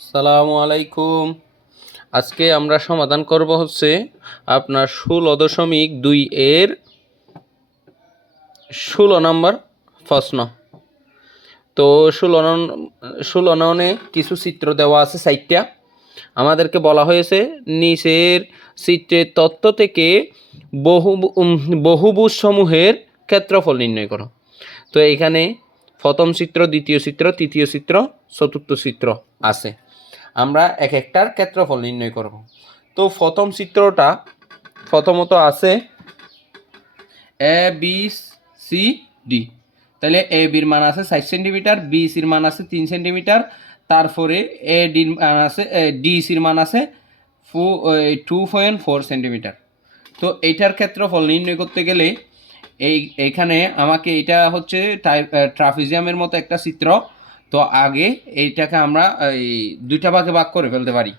সালামু আলাইকুম। আজকে আমরা সমাধান করব হচ্ছে আপনার 16.2 এর 16 নম্বর প্রশ্ন। তো 16 ননে কিছু চিত্র দেওয়া আছে 4টা। আমাদেরকে বলা হয়েছে নিচের চিত্রের তথ্য থেকে বহুভুজ সমূহের ক্ষেত্রফল নির্ণয় করো। তো এখানে প্রথম চিত্র, দ্বিতীয় চিত্র, তৃতীয় চিত্র, চতুর্থ চিত্র আছে। আমরা এক একটার ক্ষেত্রফল নির্ণয় করব। তো প্রথম চিত্রটা প্রথমত আছে এ বি সি ডি। তাহলে এ বির মান আছে 4 সেন্টিমিটার, বি সির মান আছে 3 সেন্টিমিটার, তারপরে এ ডির মান আছে ডি সির মান আছে 2.4 সেন্টিমিটার। তো এইটার ক্ষেত্রফল নির্ণয় করতে গেলে এইখানে আমাকে এটা হচ্ছে ট্রাপিজিয়ামের মতো একটা চিত্র। তো আগে এইটাকে আমরা এই দুইটা ভাগে ভাগ করে ফেলতে পারি।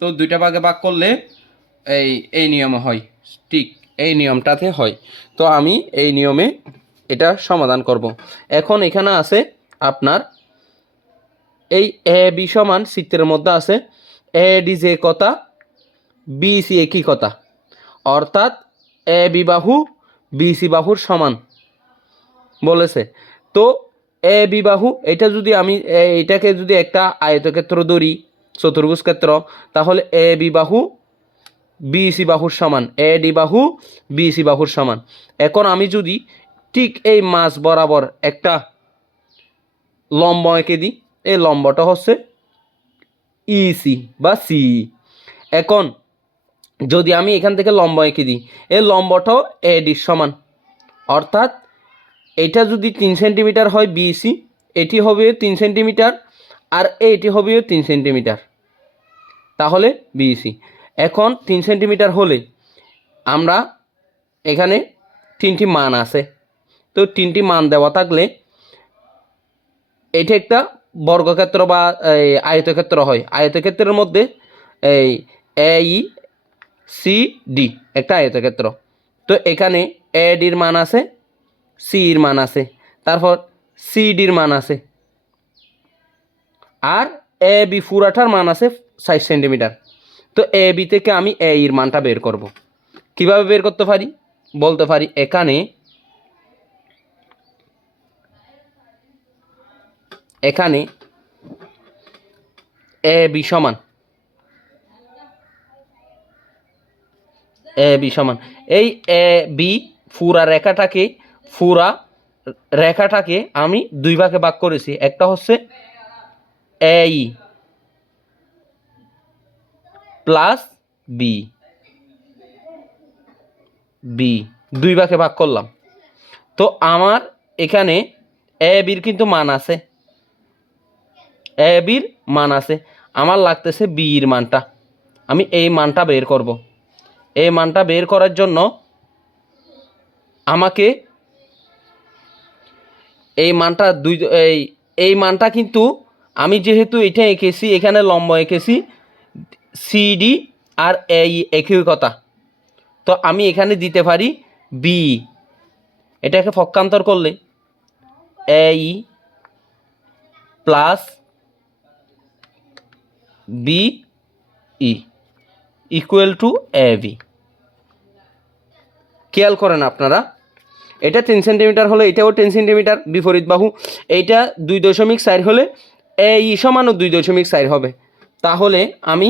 তো দুইটা ভাগে ভাগ করলে এই নিয়মে হয়, ঠিক এই নিয়মটাতে হয়। তো আমি এই নিয়মে এটা সমাধান করব। এখন এখানে আছে আপনার এই এ বি সমান চিত্রের মধ্যে আছে এ ডি যে কথা, বি সি একই কথা, অর্থাৎ এ বি বাহু বি সি বাহুর সমান বলেছে। তো এ বি বাহু এটা যদি আমি এটাকে যদি একটা আয়তক্ষেত্র ধরি, চতুর্ভুজ ক্ষেত্র, তাহলে এ বি বাহু বি সি বাহুর সমান, এ ডি বাহু বি সি বাহুর সমান। এখন আমি যদি ঠিক এই মাঝ বরাবর একটা লম্ব এঁকে দিই, এই লম্বটা হচ্ছে ইসি বা সি। এখন যদি আমি এখান থেকে লম্ব এঁকে দিই, এই লম্বটাও এডির সমান, অর্থাৎ এটা যদি 3 সেন্টিমিটার হয় বিসি, এটি হবে 3 সেন্টিমিটার, আর এটি হবে 3 সেন্টিমিটার, তাহলে বিসি। এখন 3 সেন্টিমিটার হলে আমরা এখানে 3টি মান আছে। তো 3টি মান দেওয়া থাকলে এটা একটা বর্গক্ষেত্র বা আয়তক্ষেত্র হয়। আয়তক্ষেত্রের মধ্যে এই এ ই সি ডি একটা আয়তক্ষেত্র। তো এখানে এ ডির মান আছে, সির মান আছে, তারপর সি ডির মান আছে, আর এ বি পুরাটার মান আছে 60 সেন্টিমিটার। তো এ বি থেকে আমি এ এর মানটা বের করব। কিভাবে বের করতে পারি? বলতে পারি এখানে এখানে এ বি সমান এই এ বি পুরা রেখাটাকে আমি দুই ভাগে ভাগ করেছি। একটা হচ্ছে এ ই প্লাস বি, বি দুই ভাগে ভাগ করলাম। তো আমার এখানে এ বির কিন্তু মান আছে, এ বির মান আছে, আমার লাগতেছে বি এর মানটা। আমি এই মানটা বের করব। এই মানটা বের করার জন্য আমাকে এই মানটা এই মানটা কিন্তু আমি যেহেতু এটা এঁকেছি, এখানে লম্ব এঁকেছি সিডি আর এই একই কথা, তো আমি এখানে দিতে পারি বি। এটাকে পক্ষান্তর করলে এই plus B E equal to A B. খেয়াল করেন আপনারা, এটা 10 সেন্টিমিটার হলে এটাও 10 সেন্টিমিটার বিপরীত বাহু, এইটা 2.4 হলে এই সমানও 2.4 হবে। তাহলে আমি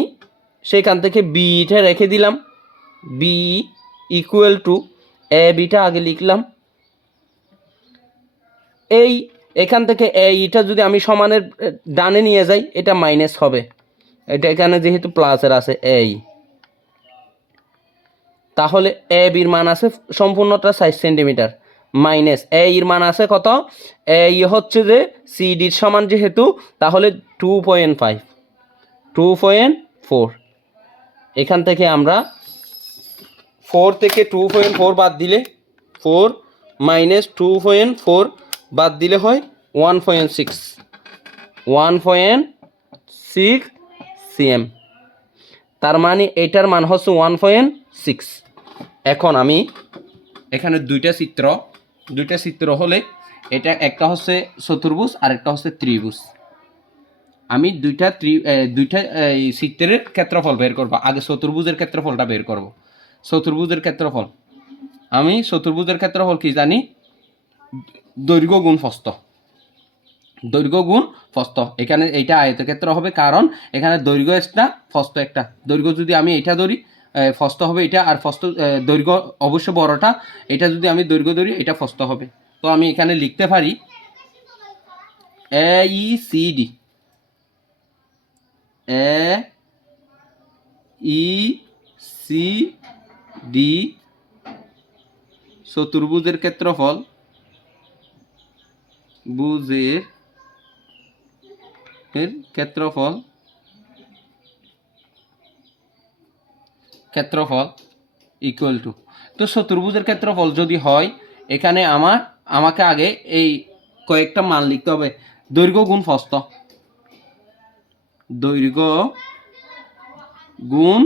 সেখান থেকে বিটা রেখে দিলাম, B equal to A beta আগে লিখলাম। এই এখান থেকে এইটা যদি আমি সমানের ডানে নিয়ে যাই, এটা মাইনাস হবে, এটা এখানে যেহেতু প্লাসের আছে এই, তাহলে এ বির মান আছে সম্পূর্ণটা 60 সেন্টিমিটার, মাইনাস এ এর মান আছে কত, এ হচ্ছে যে সিডির সমান যেহেতু, তাহলে 2.5 2.4। এখান থেকে আমরা 4 থেকে 2.4 বাদ দিলে, 4 মাইনাস 2.4 বাদ দিলে হয় 1.6 সিএম। তার মানে এটার মান হচ্ছে 1.6। এখন আমি এখানে দুইটা চিত্র হলে এটা একটা হচ্ছে চতুর্ভুজ আর একটা হচ্ছে ত্রিভুজ। আমি দুইটা চিত্রের ক্ষেত্রফল বের করব। আগে চতুর্ভুজের ক্ষেত্রফলটা বের করব। চতুর্ভুজের ক্ষেত্রফল, আমি চতুর্ভুজের ক্ষেত্রফল কি জানি? দৈর্ঘ্য গুণ প্রস্থ। দৈর্ঘ্য গুণ প্রস্থ। এখানে এইটা আয়তক্ষেত্র হবে, কারণ এখানে দৈর্ঘ্য একটা, প্রস্থ একটা। দৈর্ঘ্য যদি আমি এটা ধরি, প্রস্থ হবে এটা, আর প্রস্থ দৈর্ঘ্য অবশ্য বড়টা। এটা যদি আমি দৈর্ঘ্য ধরি, এটা প্রস্থ হবে। তো আমি এখানে লিখতে পারি AECD, AECD চতুর্ভুজের ক্ষেত্রফল, বুজের ক্ষেত্রফল ইকুয়াল টু। তো চতুর্ভুজের ক্ষেত্রফল যদি হয়, এখানে আমাকে আগে এই কয়েকটা মান লিখতে হবে। দৈর্ঘ্য গুণ প্রস্থ, দৈর্ঘ্য গুণ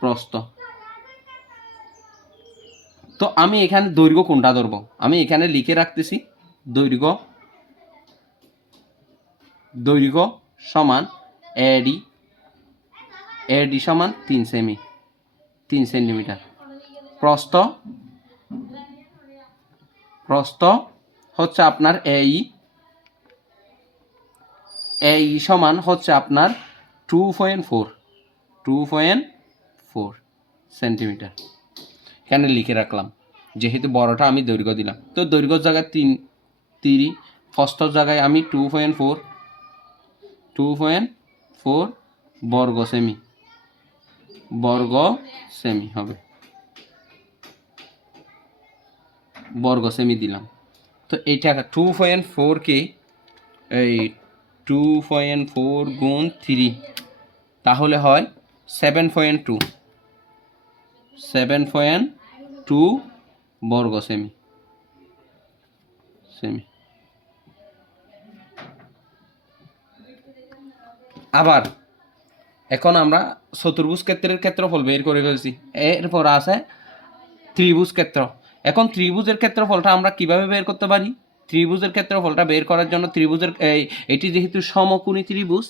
প্রস্থ। তো আমি এখানে দৈর্ঘ্য কোনটা ধরবো? আমি এখানে লিখে রাখতেছি দৈর্ঘ্য সমান AD সমান 3 সেন্টিমিটার। প্রস্থ হচ্ছে আপনার AE সমান হচ্ছে আপনার 2.4 সেন্টিমিটার। এখানে লিখে রাখলাম, যেহেতু বড়টা আমি দৈর্ঘ্য দিলাম। তো দৈর্ঘ্যর জায়গায় 3, প্রস্থর জায়গায় আমি 2.4 বর্গ সেমি হবে, বর্গ সেমি দিলাম। তো এইটা 2.4কে 2.4 গুণ 3, তাহলে হয় 7.2 বর্গ সেমি। আবার এখন আমরা চতুর্ভুজ ক্ষেত্রের ক্ষেত্রফল বের করে ফেলছি। এরপর আছে ত্রিভুজ ক্ষেত্র। এখন ত্রিভুজের ক্ষেত্রফলটা আমরা কিভাবে বের করতে পারি? ত্রিভুজের ক্ষেত্রফলটা বের করার জন্য এটি যেহেতু সমকোণী ত্রিভুজ,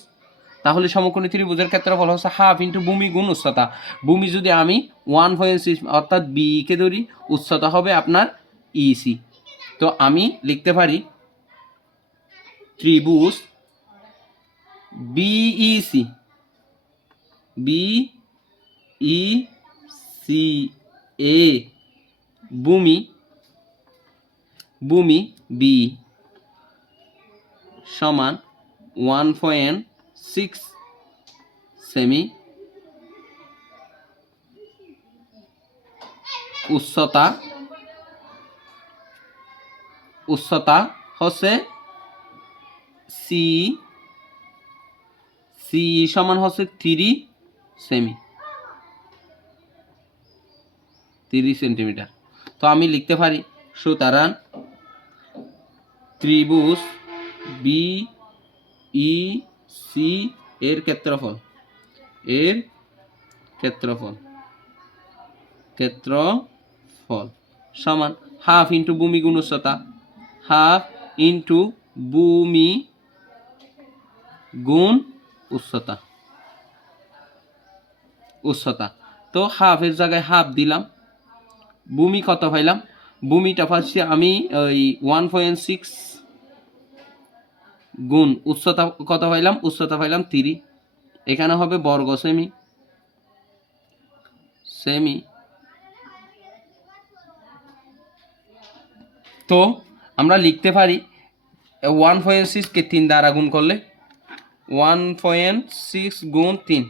তাহলে সমকোণী ত্রিভুজের ক্ষেত্রফল হচ্ছে হাফ ইন্টু ভূমি গুণ উচ্চতা। ভূমি যদি আমি 1.6 অর্থাৎ বিকে ধরি, উচ্চতা হবে আপনার EC। তো আমি লিখতে পারি ত্রিভুজ BEC এ ভূমি B সমান 1.6 সেমি, উচ্চতা হচ্ছে সি সমান হচ্ছে 3 সেন্টিমিটার। তো আমি লিখতে পারি, সুতরাং ত্রিভুজ BEC এর ক্ষেত্রফল সমান হাফ ইন্টু ভূমি গুণ উচ্চতা, হাফ ইন্টু ভূমি গুণ উচ্চতা। তো হাফের জায়গায় হাফ দিলাম। ভূমি কত পাইলাম? ভূমিটা পাচ্ছি আমি ওই 1.6 গুণ উচ্চতা কত পাইলাম? উচ্চতা পাইলাম 3। এখানে হবে বর্গ সেমি। তো আমরা লিখতে পারি 1.6কে 3 দ্বারা গুণ করলে 1.6 গুণ 3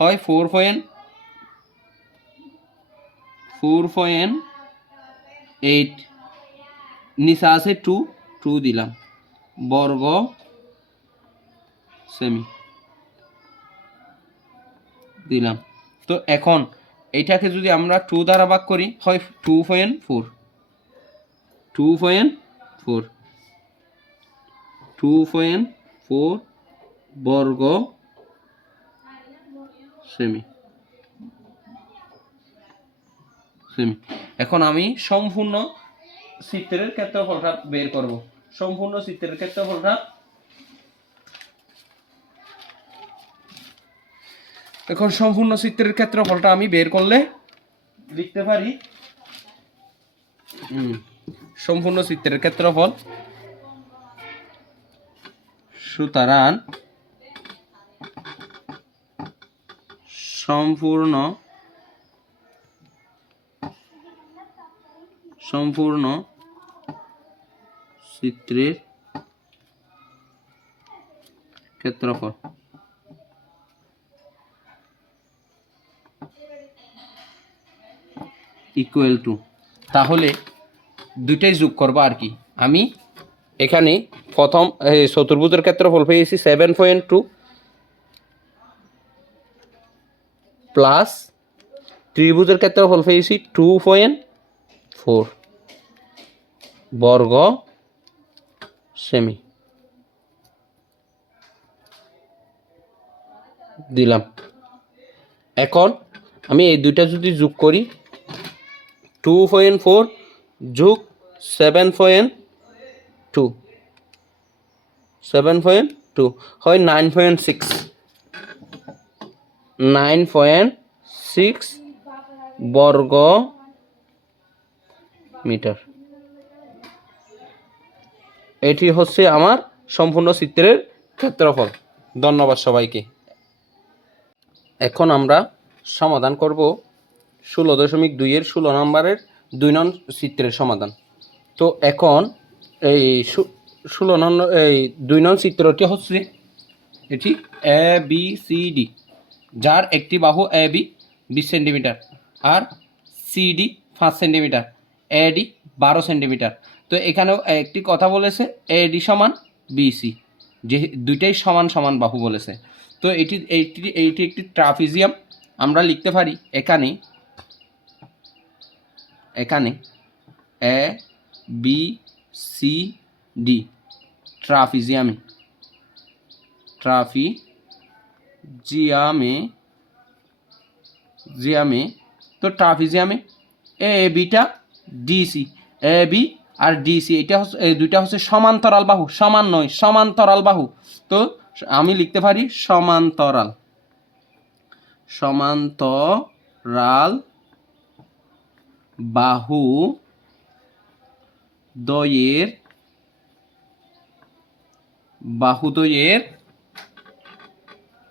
হয় 4.8। নিচে আছে 2 দিলাম, বর্গ সেমি দিলাম। তো এখন এইটাকে যদি আমরা 2 দ্বারা ভাগ করি, হয় 2.4 বর্গ সেমি। এখন আমি সম্পূর্ণ চিত্রের ক্ষেত্রফলটা বের করব। সম্পূর্ণ চিত্রের ক্ষেত্রফলটা এখন সম্পূর্ণ চিত্রের ক্ষেত্রফলটা আমি বের করলে লিখতে পারি সম্পূর্ণ চিত্রের ক্ষেত্রফল, সুতরাং সম্পূর্ণ চিত্রের ক্ষেত্রফল ইকুয়াল টু, তাহলে দুইটাই যোগ করবো আর কি। আমি এখানে প্রথম চতুর্ভুজের ক্ষেত্রফল পেয়েছি 7.2 প্লাস ত্রিভুজের ক্ষেত্রফল পেয়েছি 2.4 বর্গ সেমি দিলাম। এখন আমি এই দুইটা যদি যোগ করি 2.4 যোগ 7.2 হয় 9.6 বর্গ মিটার। এটি হচ্ছে আমার সম্পূর্ণ চিত্রের ক্ষেত্রফল। ধন্যবাদ সবাইকে। এখন আমরা সমাধান করব 16.2 এর 16 নম্বরের 2 নং চিত্রের সমাধান। তো এখন এই 16 নং এই 2 নং চিত্রটি হচ্ছে এটি এ বি সি ডি, যার একটি বাহু A B 20 centimetre R CD 5 centimetre, eddy 12 centimetre. তো এখানেও একটি কথা বলেছে এডি সমান বিসি, যে দুইটাই সমান সমান বাহু বলেছে। তো এইটি একটি ট্রাপিজিয়াম। আমরা লিখতে পারি এখানে এ বি সি ডি ট্রাপিজিয়ামে তো ট্রাপিজিয়ামে এ beta DC, A B R DC এটা হচ্ছে দুইটা হচ্ছে সমান্তরাল বাহু, সমান নয়, সমান্তরাল বাহু। তো আমি লিখতে পারি সমান্তরাল বাহু দ্বয়ের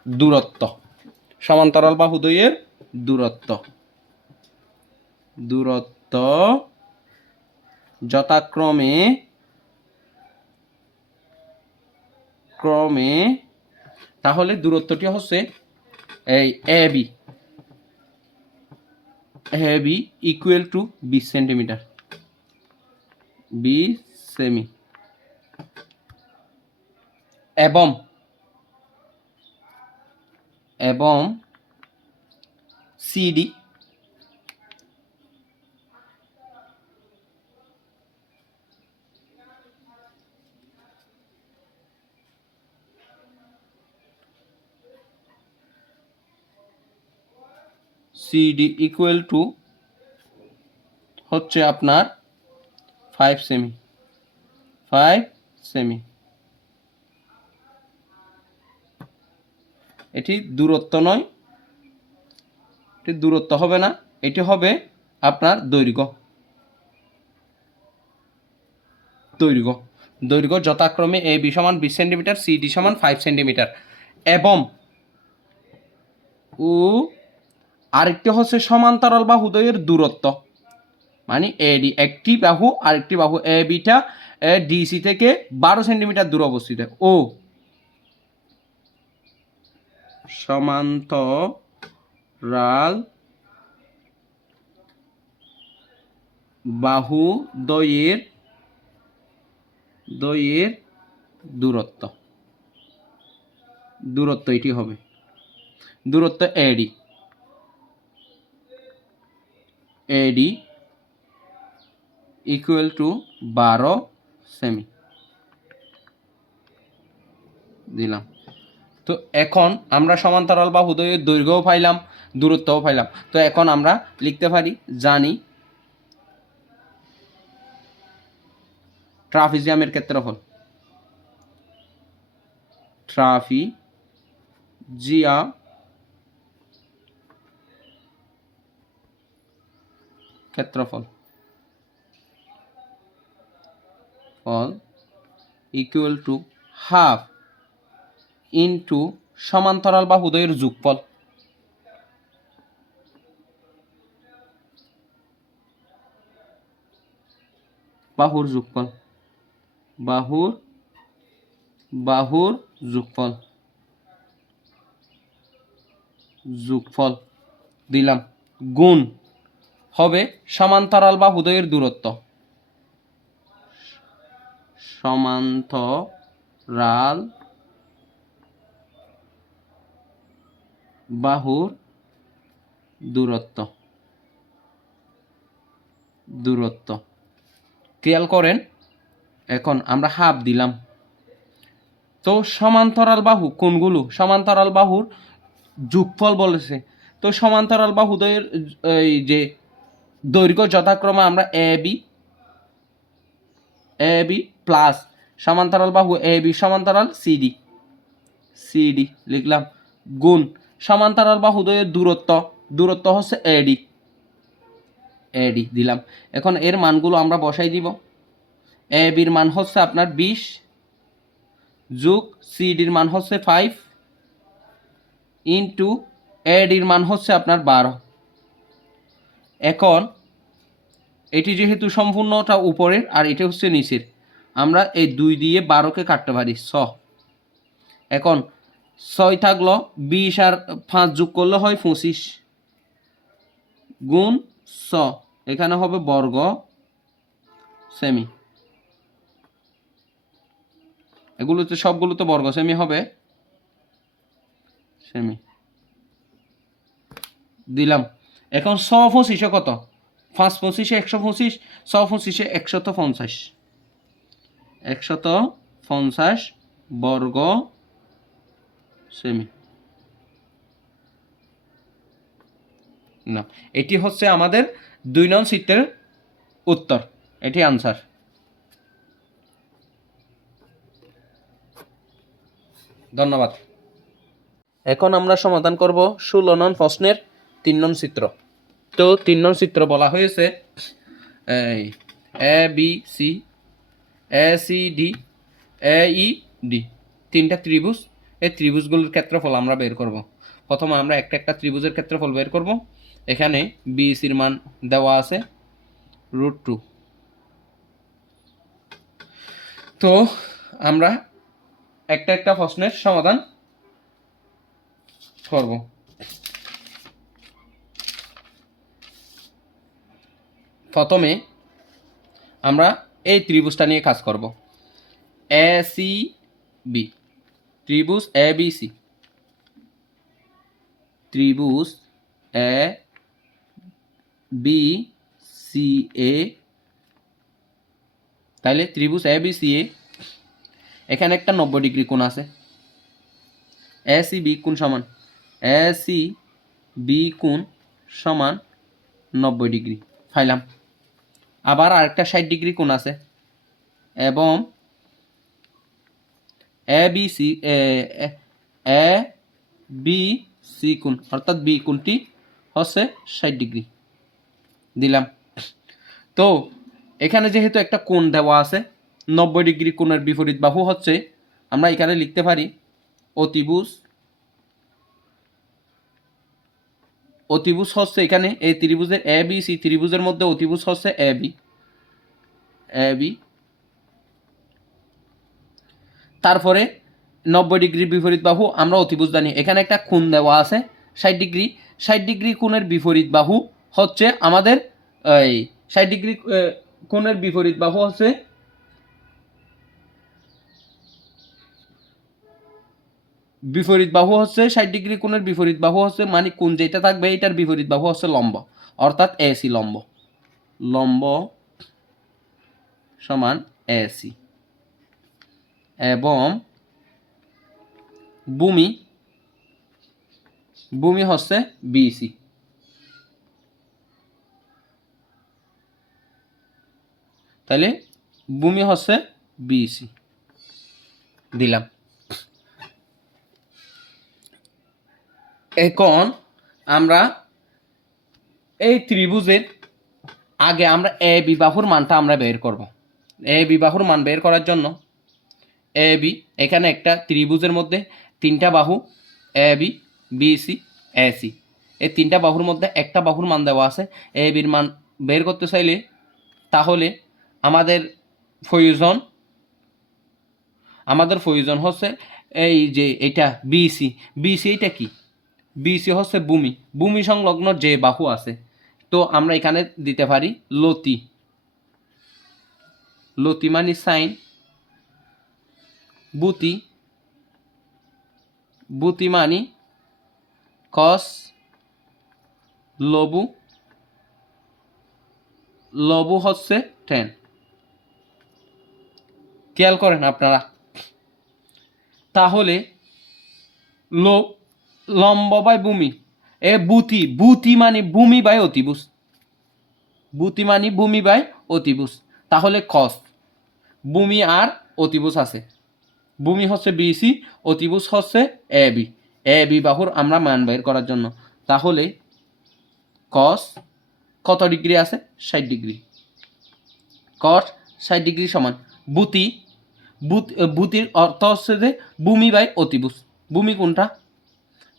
দূরত্ব, সমান্তরাল বাহুদ্বয়ের দূরত্ব যথাক্রমে তাহলে দূরত্বটি হচ্ছে এই A B equal to 20 centimetre, 20 সেমি, এবং সিডি ইকুয়াল টু হচ্ছে আপনার 5 সেমি। এটি দূরত্ব নয়, এটি দূরত্ব হবে না, এটি হবে আপনার দৈর্ঘ্য যথাক্রমে এ বি সমান 20 সেন্টিমিটার, সিডি সমান 5 সেন্টিমিটার, এবং আরেকটি হচ্ছে সমান্তরাল বাহুদ্বয়ের দূরত্ব, মানে এডি, একটি বাহু আরেকটি বাহু এ বিটা ডিসি থেকে 12 সেন্টিমিটার দূরে অবস্থিত। ও সমান্তরাল বাহুদ্বয়ের দূরত্ব এটি হবে দূরত্ব এডি ইকুয়াল টু 12 সেমি দিলাম। তো এখন আমরা সমান্তরাল বাহুদ্বয়ের দৈর্ঘ্যও পাইলাম, দূরত্বও পাইলাম। তো এখন আমরা লিখতে পারি, জানি ট্রাপিজিয়ামের ক্ষেত্রফল, ক্ষেত্রফল ইকুয়াল টু হাফ ইন্টু সমান্তরাল বাহুদ্বয়ের যোগফল। বাহুর যোগফল বাহুর যোগফল দিলাম, গুণ হবে সমান্তরাল বাহুদ্বয়ের দূরত্ব, সমান্তরাল বাহুর দূরত্ব। খেয়াল করেন, এখন আমরা হাফ দিলাম। তো সমান্তরাল বাহু কোনগুলো? সমান্তরাল বাহুর যোগফল বলেছে। তো সমান্তরাল বাহুদ্বয়ের এই যে দৈর্ঘ্য যথাক্রমে আমরা এ বি প্লাস সমান্তরাল বাহু এ বি সমান্তরাল সিডি লিখলাম, গুণ সমান্তরাল বাহুদ্বয়ের দূরত্ব হচ্ছে এডি দিলাম। এখন এর মানগুলো আমরা বসাই দিব। এ বির মান হচ্ছে আপনার 20 যোগ সিডির মান হচ্ছে 5 ইন্টু এডির মান হচ্ছে আপনার 12। এখন এটি যেহেতু সম্পূর্ণটা উপরের আর এটা হচ্ছে নিচের, আমরা এই 2 দিয়ে 12কে কাটতে পারি 6। এখন 6 থাকলো, 20 আর 5 যোগ করলে হয় 25 গুণ 6, এখানে হবে বর্গ সেমি, এগুলোতে সবগুলোতে বর্গ সেমি হবে, সেমি দিলাম। এখন 6 25 কত? 5 25 125, 6 25 150, 150 বর্গ সেমি। না, এটি হচ্ছে আমাদের 2 নং চিত্রের উত্তর, এটি আনসার। ধন্যবাদ। এখন আমরা সমাধান করব 16 নং প্রশ্নের 3 নং চিত্র। তো 3 নং চিত্র বলা হয়েছে A B C D E D, 3টা ত্রিভুজ। এই ত্রিভুজগুলোর ক্ষেত্রফল আমরা বের করব। প্রথমে আমরা একটা ত্রিভুজের ক্ষেত্রফল বের করব। এখানে বি সির মান দেওয়া আছে √2। তো আমরা একটা প্রশ্নের সমাধান করব। প্রথমে আমরা এই ত্রিভুজটা নিয়ে কাজ করব। এ সি বি, ত্রিভুজ এ বি সি, ত্রিভুজ এ বি সি এ, তাহলে ত্রিভুজ এ বি সি এ এখানে একটা 90 ডিগ্রি কোণ আছে। এ সি বি কোণ সমান, এ সি বি কোণ সমান 90 ডিগ্রি পাইলাম। আবার আরেকটা 60 ডিগ্রি কোণ আছে এবং এ বি সি কোণ অর্থাৎ বি কোণটি হচ্ছে 60 ডিগ্রি দিলাম। তো এখানে যেহেতু একটা কোণ দেওয়া আছে, 90 ডিগ্রি কোণের বিপরীত বাহু হচ্ছে, আমরা এখানে লিখতে পারি অতিভুজ হচ্ছে এখানে এই ত্রিভুজের এ বি সি ত্রিভুজের মধ্যে অতিভুজ হচ্ছে এ বি। তারপরে 90 ডিগ্রির বিপরীত বাহু আমরা অতিভুজ জানি, এখানে একটা কোণ দেওয়া আছে 60 ডিগ্রি। 60 ডিগ্রি কোণের বিপরীত বাহু হচ্ছে আমাদের এই 60 ডিগ্রি কোণের বিপরীত বাহু হচ্ছে বিপরীত বাহু হচ্ছে 60 ডিগ্রি কোণের বিপরীত বাহু হচ্ছে, মানে কোণ যেটা থাকবে এটার বিপরীত বাহু হচ্ছে লম্ব, অর্থাৎ এসি লম্ব সমান এসি। এবং ভূমি হচ্ছে বিসি। তাহলে ভূমি হচ্ছে বিসি দিলাম। এখন আমরা এই ত্রিভুজের আগে আমরা এ বি বাহুর মানটা আমরা বের করব। এ বি বাহুর মান বের করার জন্য এ বি, এখানে একটা ত্রিভুজের মধ্যে তিনটা বাহু A B, B C, A C, এই তিনটা বাহুর মধ্যে একটা বাহুর মান দেওয়া আছে। এ বির মান বের করতে চাইলে তাহলে আমাদের প্রয়োজন হচ্ছে এই যে এটা বিসি। বিসি এটা কি? বিসি হচ্ছে ভূমি, ভূমি সংলগ্ন যে বাহু আছে। তো আমরা এখানে দিতে পারি লতি। লতি মানে সাইন, বুতি, বুতি মানে কস, লবু, লবু হচ্ছে টেন। খেয়াল করেন আপনারা। তাহলে লম্ব বাই ভূমি, এ বুতি, বুতি মানে ভূমি বাই অতিভুজ, বুতি মানে ভূমি বাই অতিভুজ। তাহলে কস, ভূমি আর অতিভুজ আছে, ভূমি হচ্ছে বিসি, অতিভুজ হচ্ছে এ বি। এ বি বাহুর আমরা মান বের করার জন্য তাহলে কস কত ডিগ্রি আছে? 60 ডিগ্রি। কস 60 ডিগ্রি সমান বুতি, বুতির অর্থ হচ্ছে যে ভূমি বাই অতিভুজ। ভূমি কোনটা?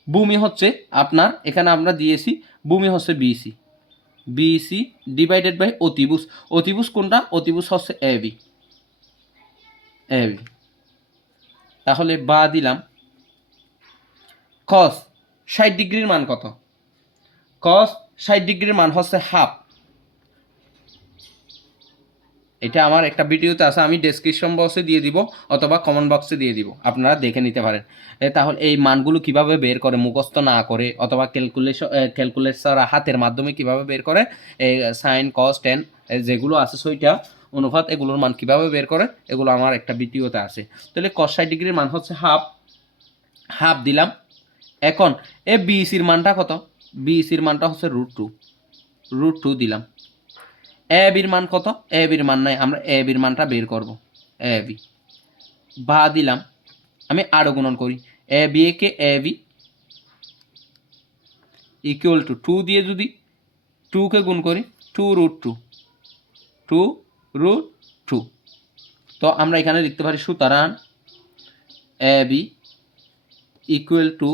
ভূমি হচ্ছে আপনার এখানে আমরা দিয়েছি, ভূমি হচ্ছে বিসি, বিসি ডিভাইডেড বাই অতিভুজ। অতিভুজ কোনটা? অতিভুজ হচ্ছে এ বি, এ বি। তাহলে বা দিলাম কস 60 ডিগ্রির মান কত? কস 60 ডিগ্রির মান হচ্ছে হাফ। এটা আমার একটা ভিডিওতে আছে, আমি ডেসক্রিপশন বক্সে দিয়ে দিব অথবা কমেন্ট বক্সে দিয়ে দিব, আপনারা দেখে নিতে পারেন। তাহলে এই মানগুলো কিভাবে বের করে মুখস্থ না করে অথবা ক্যালকুলেটর হাতের মাধ্যমে কিভাবে বের করে, এই সাইন কস টেন যেগুলো আছে ছয়টা অনুপাত, এগুলোর মান কিভাবে বের করে এগুলো আমার একটা ভিডিওতে আছে। তাহলে কস 60 ডিগ্রির মান হচ্ছে হাফ, হাফ দিলাম। এখন এ বিসির মানটা কত? বিসির মানটা হচ্ছে √2, √2 দিলাম। এ বির মান কত? এ বির মান নাই, আমরা এ বির মানটা বের করব। এ বি বা দিলাম, আমি আরও গুণন করি, এ বি কে এ বি ইকুয়াল টু 2 দিয়ে যদি 2 কে গুণ করি 2√2, 2√2। তো আমরা এখানে লিখতে পারি সুতরাং এ বি ইকুয়াল টু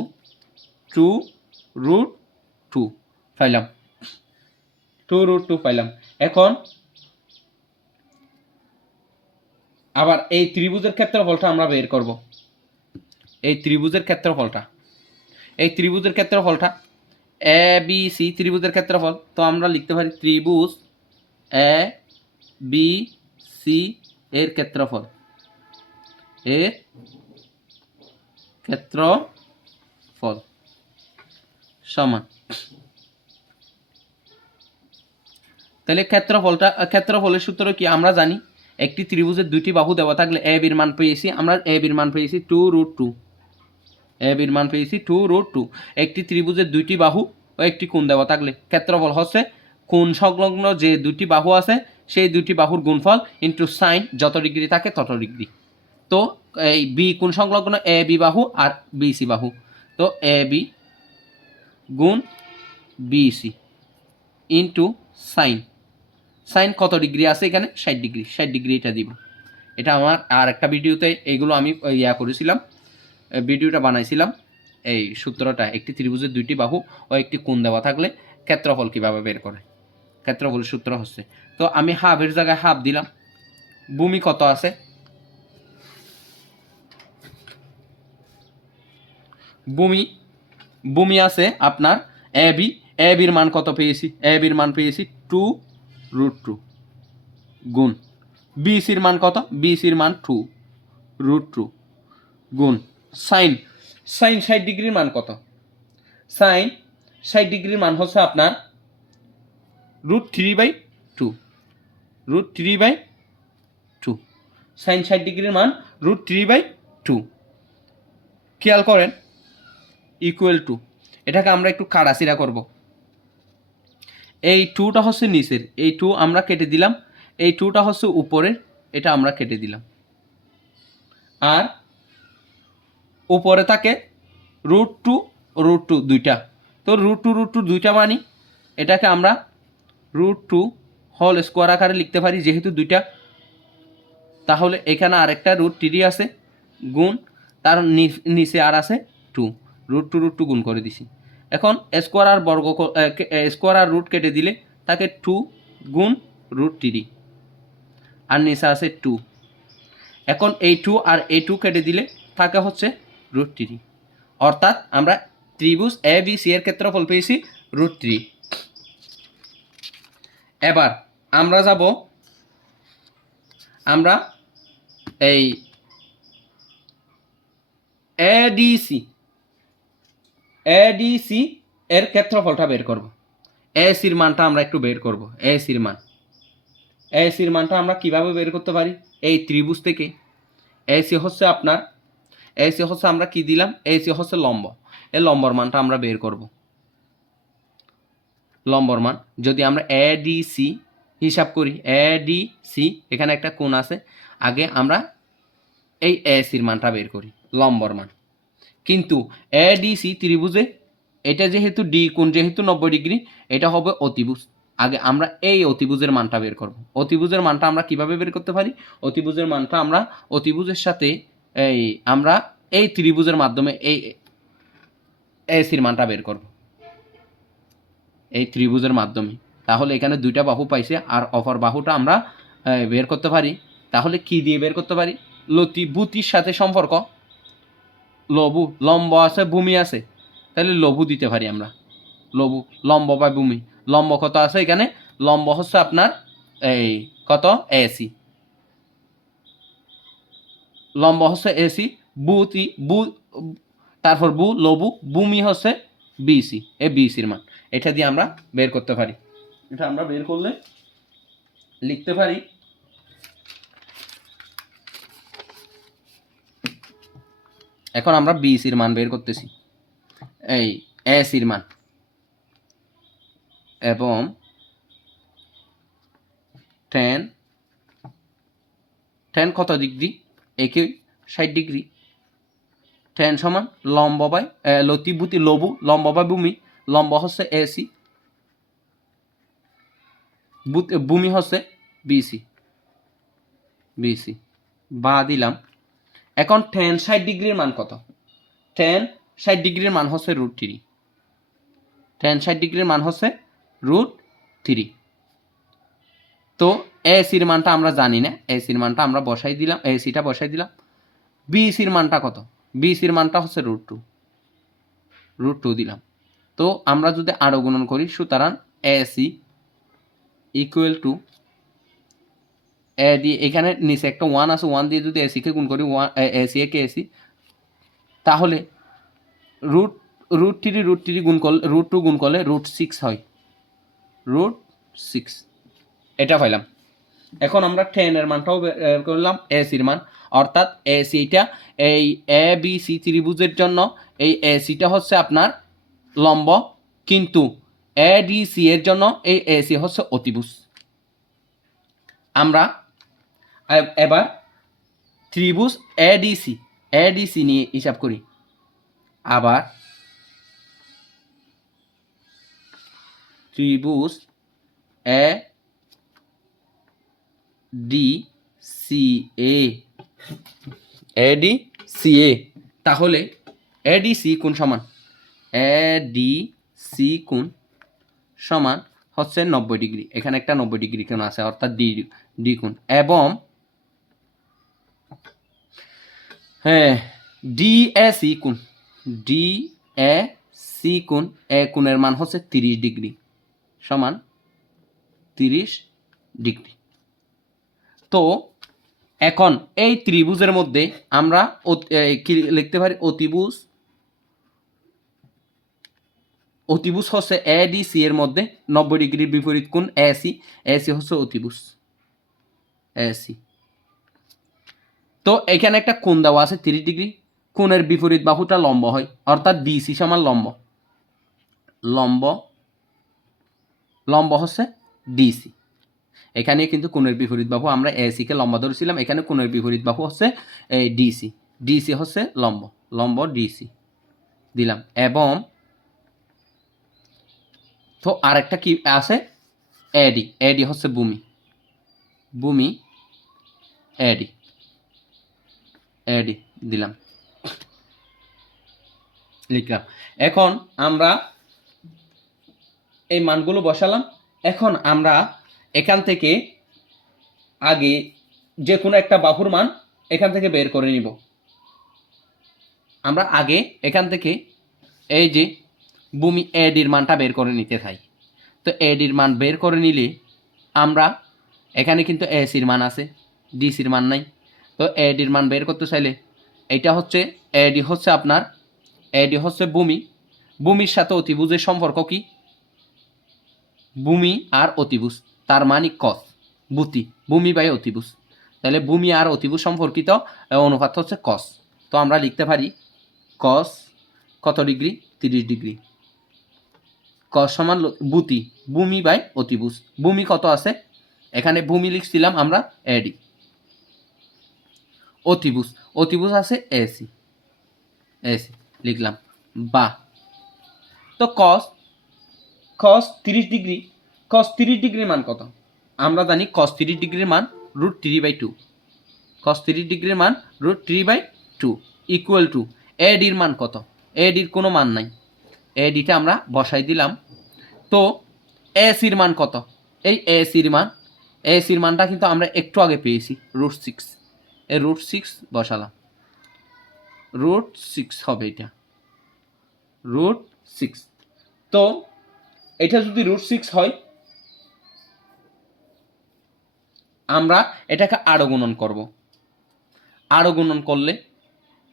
2√2 পাইলাম, 2√2 পাইলাম। এখন আবার এই ত্রিভুজের ক্ষেত্রফলটা আমরা বের করব। এই ত্রিভুজের ক্ষেত্রফলটা, এই ত্রিভুজের ক্ষেত্রফলটা এ বি সি ত্রিভুজের ক্ষেত্রফল। তো আমরা লিখতে পারি ত্রিভুজ এ বি সি এর ক্ষেত্রফল, এর ক্ষেত্রফল সমান। তাহলে ক্ষেত্রফলের সূত্র কি আমরা জানি? একটি ত্রিভুজের দুটি বাহু দেওয়া থাকলে এ বির মান পেয়েছি আমরা, এ বির মান পেয়েছি 2√2, এ বির মান পেয়েছি 2√2। একটি ত্রিভুজের দুইটি বাহু ও একটি কোণ দেওয়া থাকলে ক্ষেত্রফল হচ্ছে কোণ সংলগ্ন যে দুটি বাহু আছে সেই দুটি বাহুর গুণফল ইন্টু সাইন, যত ডিগ্রি থাকে তত ডিগ্রি। তো এই বি কোণ সংলগ্ন এ বি বাহু আর বি সি বাহু, তো এ বি গুণ B C into sine, sine কত ডিগ্রি আছে এখানে? 60 ডিগ্রি, 60 ডিগ্রি এটা দিব। এটা আমার আর একটা ভিডিওতে এইগুলো আমি করেছিলাম, ভিডিওটা বানাইছিলাম। এই সূত্রটা একটি ত্রিভুজের দুইটি বাহু ও একটি কোণ দেওয়া থাকলে ক্ষেত্রফল কিভাবে বের করে, ক্ষেত্রফলের সূত্র হচ্ছে। তো আমি হাফের জায়গায় হাফ দিলাম। ভূমি কত আছে? ভূমি আছে আপনার এ বি, এ বির মান কত পেয়েছি? এ বির মান পেয়েছি 2√2 গুণ বি সির মান কত? বি সির মান 2√2 গুণ সাইন, সাইন 60 ডিগ্রির মান কত? সাইন 60 ডিগ্রির মান হচ্ছে আপনার √3/2, √3/2। সাইন 60 ডিগ্রির মান √3/2। খেয়াল করেন ইকুয়াল টু, এটাকে আমরা একটু কাটাছিড়া করব। এই 2টা হচ্ছে নিচের, এই 2 আমরা কেটে দিলাম, এই 2টা হচ্ছে উপরের, এটা আমরা কেটে দিলাম। আর উপরে থাকে √2, √2 দুইটা, তো √2 দুইটা মানি এটাকে আমরা √2 হোল স্কোয়ার আকারে লিখতে পারি যেহেতু দুইটা, তাহলে এখানে আরেকটা √3 আছে গুণ তার নিচে আর আছে 2, √2 গুণ করে দিছি। এখন স্কোয়ার আর বর্গ স্কোয়ার আর রুট কেটে দিলে তাকে 2 গুণ √3 আর নিচে আছে 2। এখন এই 2 আর এই 2 কেটে দিলে থাকে হচ্ছে √3, অর্থাৎ আমরা ত্রিভুজ ABC এর ক্ষেত্রফল পেয়েছি √3। এবার আমরা যাব এই ADC এর ক্ষেত্রফলটা বের করব। ACর মানটা আমরা একটু বের করব। ACর মানটা আমরা কিভাবে বের করতে পারি? এই ত্রিভুজ থেকে AC হচ্ছে আমরা কি দিলাম? AC হচ্ছে লম্ব, এই লম্বর মানটা আমরা বের করব। লম্বর মান যদি আমরা ADC হিসাব করি, ADC এখানে একটা কোণ আছে, আগে আমরা এই ACর মানটা বের করি, লম্বর মান। কিন্তু ADC ত্রিভুজে এটা যেহেতু ডি কোণ যেহেতু 90 ডিগ্রি, এটা হবে অতিভুজ। আগে আমরা এই অতিভুজের মানটা বের করব। অতিভুজের মানটা আমরা কিভাবে বের করতে পারি? অতিভুজের মানটা আমরা অতিভুজের সাথে আমরা এই ত্রিভুজের মাধ্যমে এই ACর মানটা বের করব এই ত্রিভুজের মাধ্যমে। তাহলে এখানে দুইটা বাহু পাইছে আর অপর বাহুটা আমরা বের করতে পারি। তাহলে কি দিয়ে বের করতে পারি? বুতির সাথে সম্পর্ক, লম্ব আছে ভূমি আছে, তাহলে লঘু দিতে পারি আমরা। লম্ব বা ভূমি, লম্ব কত আছে এখানে? লম্ব হচ্ছে আপনার এই কত AC, লম্ব হচ্ছে AC, তারপর ভূমি হচ্ছে BC, এই BCর মান এটা দিয়ে আমরা বের করতে পারি। এটা আমরা বের করলে লিখতে পারি এখন আমরা BCর মান বের করতেছি, এই ACর মান, এবং tan কত ডিগ্রি? 60 ডিগ্রি। tan সমান লম্ব বাই লম্ব বাই ভূমি, লম্ব হচ্ছে AC, ভূমি হচ্ছে BC বা দিলাম। এখন tan 60 ডিগ্রির মান কত? tan 60 ডিগ্রির মান হচ্ছে √3, tan 60 ডিগ্রির মান হচ্ছে √3। তো ACর মানটা আমরা জানি না, ACর মানটা আমরা বসাই দিলাম, ACটা বসাই দিলাম। BCর মানটা কত? BCর মানটা হচ্ছে √2 দিলাম। তো আমরা যদি আরো গুণন করি, সুতরাং AC ইকুয়াল টু দিয়ে এখানে নিচে একটা 1 আছে, 1 দিয়ে যদি AC কে গুণ করি, AC কে AC, তাহলে √3 গুণ করলে √2 গুণ করলে √6 হয়, √6 এটা পাইলাম। এখন আমরা tan এর মানটাও বের করলাম, ACর মান, অর্থাৎ ACটা এই ABC ত্রিভুজের জন্য এই ACটা হচ্ছে আপনার লম্ব, কিন্তু ADC এর জন্য এই AC হচ্ছে অতিভুজ। আমরা এবার ত্রিভুজ ADC নিয়ে হিসাব করি। আবার ত্রিভুজ ADCA, তাহলে ADC কোণ সমান ADC কোণ সমান হচ্ছে 90 ডিগ্রি। এখানে একটা 90 ডিগ্রি কোণ আছে, অর্থাৎ ডি কোণ, এবং DAC কোণ, এ কোণের মান হচ্ছে 30 ডিগ্রি, সমান 30 ডিগ্রি। তো এখন এই ত্রিভুজের মধ্যে আমরা কি লিখতে পারি? অতিভুজ হচ্ছে ADC এর মধ্যে 90 ডিগ্রির বিপরীত কোণ AC হচ্ছে অতিভুজ AC। তো এখানে একটা কোণ দেওয়া আছে 30 ডিগ্রি, কোণের বিপরীত বাহুটা লম্ব হয়, অর্থাৎ BC সমান লম্ব হচ্ছে DC। এখানে কিন্তু কোণের বিপরীত বাহু, আমরা AC কে লম্ব ধরেছিলাম, এখানে কোণের বিপরীত বাহু হচ্ছে এই DC হচ্ছে লম্ব DC দিলাম। এবং তো আরেকটা কি আছে? এডি, এডি হচ্ছে ভূমি, ভূমি এডি, এডি দিলাম, লিখলাম। এখন আমরা এই মানগুলো বসালাম। এখন আমরা এখান থেকে আগে যে কোনো একটা বাহুর মান এখান থেকে বের করে নিব। আমরা আগে এখান থেকে এই যে ভূমি এডির মানটা বের করে নিতে চাই। তো এডির মান বের করে নিলে আমরা এখানে কিন্তু এসির মান আছে, ডিসির মান নাই। তো এডির মান বের করতে চাইলে এটা হচ্ছে এডি হচ্ছে আপনার, এডি হচ্ছে ভূমি, ভূমির সাথে অতিভুজের সম্পর্ক কি? ভূমি আর অতিভুজ, তার মানে কস, ভূতি, ভূমি বাই অতিভুজ। তাহলে ভূমি আর অতিভুজ সম্পর্কিত অনুপাত হচ্ছে কস। তো আমরা লিখতে পারি কস কত ডিগ্রি? 30 ডিগ্রি। কস সমান ভূতি, ভূমি বাই অতিভুজ। ভূমি কত আছে? এখানে ভূমি লিখছিলাম আমরা এডি। অতিভুজ, অতিভুজ আছে এসি, এসি লিখলাম বা। তো কস, কস 30 ডিগ্রি, কস 30 ডিগ্রির মান কত? আমরা জানি কস 30 ডিগ্রির মান √3/2। কস 30 ডিগ্রির মান √3/2 ইকুয়াল টু এডির মান কত? এডির কোনো মান নাই, এডিটা আমরা বসাই দিলাম। তো এসির মান কত? এই এসির মান, এসির মানটা কিন্তু আমরা একটু আগে পেয়েছি √6। এই √6 বসালাম, √6 হবে এটা, √6। তো এটা যদি √6 হয়, আমরা এটাকে আরো গুণন করব। আরো গুণন করলে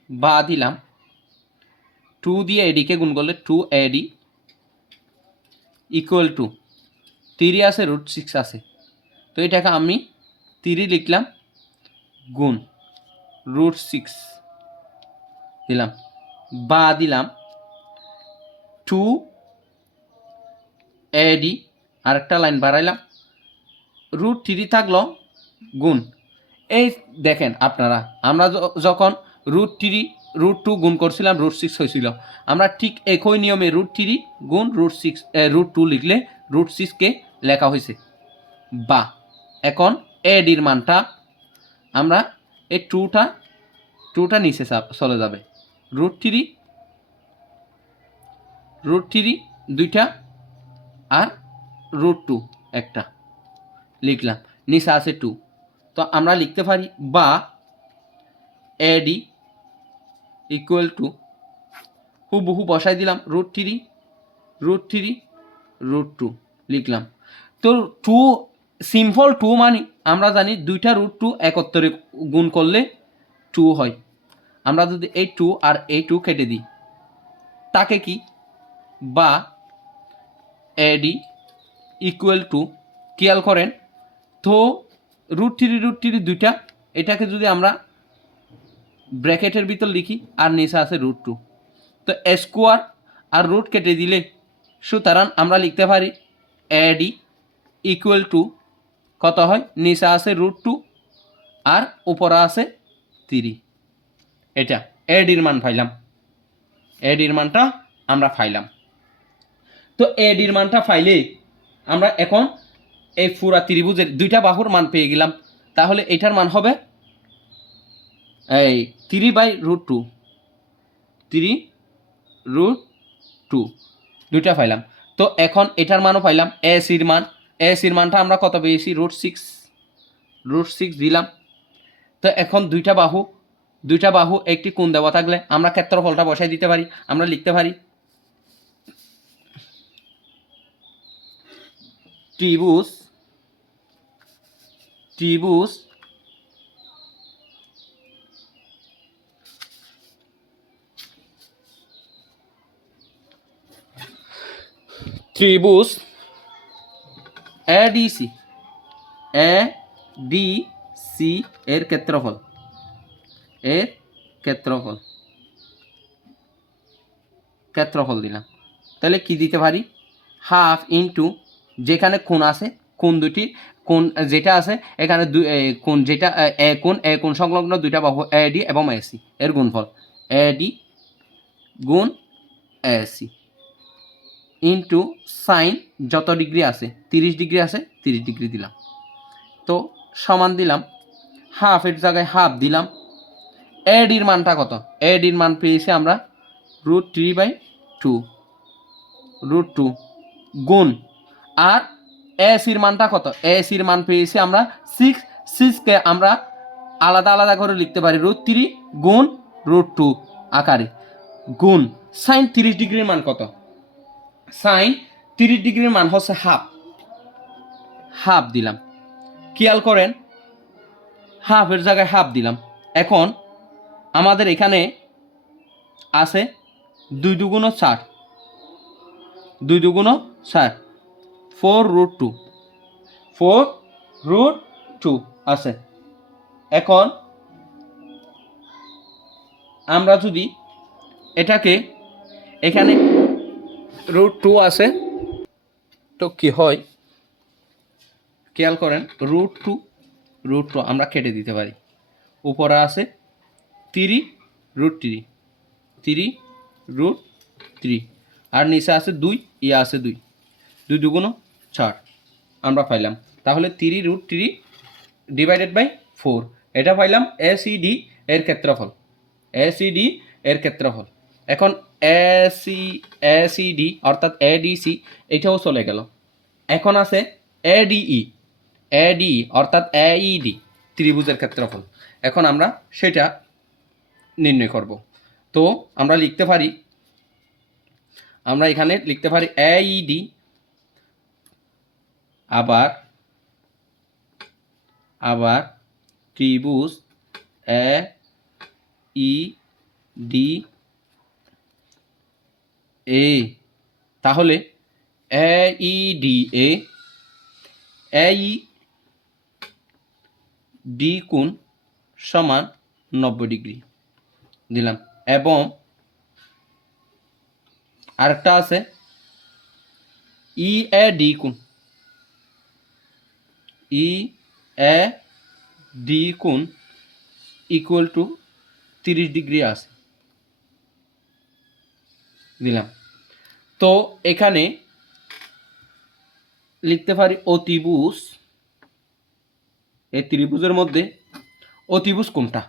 বা দিলাম 2 দিয়ে এডিকে গুণ করলে 2AD ইকুয়াল টু 3 আছে, √6 আছে। তো এটাকে আমি 3 লিখলাম গুণ √6 দিলাম বা দিলাম 2AD, আরেকটা লাইন বাড়াইলাম, √3 থাকলো গুণ। এই দেখেন আপনারা, আমরা যখন √3 √2 গুণ করছিলাম √6 হয়েছিল, আমরা ঠিক একই নিয়মে √3 গুণ √6 √2 লিখলে √6কে লেখা হয়েছে বা। এখন এডির মানটা আমরা এই টুটা নিচে চলে যাবে, √3 দুইটা আর √2 একটা লিখলাম, নিচে আছে 2। তো আমরা লিখতে পারি বা এডি ইকুয়াল টু, হুবহু বসাই দিলাম √3 লিখলাম। তো 2 সিম্পল 2 মানে আমরা জানি দুইটা √2 একত্রে গুণ করলে 2 হয়। আমরা যদি এই 2 আর এই 2 কেটে দিই, তাকে কি বা এডি ইকুয়াল টু, খেয়াল করেন তো √3 দুইটা, এটাকে যদি আমরা ব্র্যাকেটের ভিতর লিখি আর নিচে আছে √2, তো স্কোয়ার আর রুট কেটে দিলে সুতরাং আমরা লিখতে পারি এডি ইকুয়াল টু কত হয়? নিচে আছে √2 আর উপরে আছে 3। এটা এডির মান পাইলাম, এডির মানটা আমরা পাইলাম। তো এডির মানটা পাইলে আমরা এখন এই পুরা ত্রিভুজের দুইটা বাহুর মান পেয়ে গেলাম। তাহলে এটার মান হবে এই 3/√2, 3√2 দুইটা পাইলাম। তো এখন এটার মানও পাইলাম, এসির মান, এসির মানটা আমরা কত পেয়েছি? √6 দিলাম। তো এখন দুইটা বাহু একটি কোণ দেওয়া থাকলে আমরা ক্ষেত্রফলটা বসাই দিতে পারি। আমরা লিখতে পারি ত্রিভুজ এডিসি এর ক্ষেত্রফল, ক্ষেত্রফল দিলাম। তাহলে কি দিতে পারি? হাফ ইন্টু, যেখানে কোণ আছে, কোণ দুটি, কোণ যেটা আছে এখানে কোণ যেটা কোণ সংলগ্ন দুইটা বাহু এডি এবং এসি এর গুণফল, এডি গুণ এসি ইন্টু সাইন যত ডিগ্রি আছে 30 ডিগ্রি আছে 30 ডিগ্রি দিলাম। তো সমান দিলাম, হাফের জায়গায় হাফ দিলাম। এডির মানটা কত? এডির মান পেয়েছি আমরা √3/2 √2 গুণ, আর এসির মানটা কত? এসির মান পেয়েছি আমরা 6। 6কে আমরা আলাদা আলাদা করে লিখতে পারি √3 গুণ √2 আকারে, গুণ সাইন 30 ডিগ্রির মান কত? সাইন 30 ডিগ্রির মান হচ্ছে হাফ। হাফ দিলাম, খেয়াল করেন হাফের জায়গায় হাফ দিলাম। এখন আমাদের এখানে আছে 2 দুগুণ 4, 2 দুগুণ 4, 4√2, 4√2 আছে। এখন আমরা যদি এটাকে এখানে √2 আছে, তো কি হয় খেয়াল করেন, √2 আমরা কেটে দিতে পারি। উপরে আছে 3√3, 3√3, আর নিচে আছে 2, ইয়ে আছে 2, 2 দুগুণ 4 আমরা পাইলাম। তাহলে 3√3 / 4 এটা পাইলাম এসিডি এর ক্ষেত্রফল। এসিডি এর ক্ষেত্রফল। এখন এসিডি অর্থাৎ এডিসি এটাও চলে গেল। এখন আছে এডিই, এডিই অর্থাৎ এইডি ত্রিভুজের ক্ষেত্রফল। এখন আমরা সেটা নির্ণয় করব। তো আমরা লিখতে পারি, আমরা এখানে লিখতে পারি এইডি আবার ত্রিভুজ এ ই ডি এ। তাহলে এ ই ডি ডি কোণ সমান 90 ডিগ্রি দিলাম। এবং আরেকটা আছে ই এ ডি কোণ, ই এ ডি কোণ ইকুয়াল টু 30 ডিগ্রি আছে দিলাম। তো এখানে লিখতে পারি অতিভুজ, এই ত্রিভুজের মধ্যে অতিভুজ কোনটা?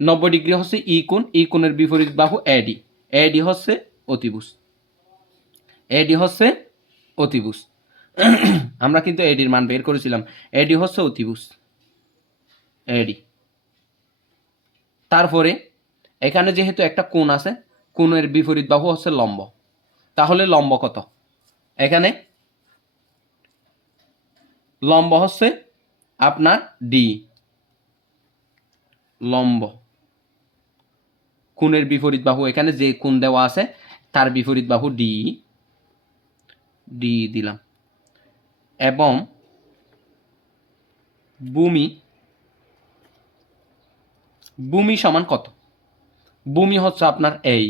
90 ডিগ্রি হচ্ছে ই কোণ, ই কোণের বিপরীত বাহু এডি, এডি হচ্ছে অতিভুজ, এডি হচ্ছে অতিভুজ। আমরা কিন্তু এডির মান বের করেছিলাম, এডি হচ্ছে অতিভুজ, এডি। তারপরে এখানে যেহেতু একটা কোণ আছে, কোণের বিপরীত বাহু হচ্ছে লম্ব। তাহলে লম্ব কত? এখানে লম্ব হচ্ছে আপনার ডি, লম্ব কোণের বিপরীত বাহু, এখানে যে কোণ দেওয়া আছে তার বিপরীত বাহু ডি, ডি দিলাম। এবং ভূমি সমান কত? ভূমি হচ্ছে আপনার এই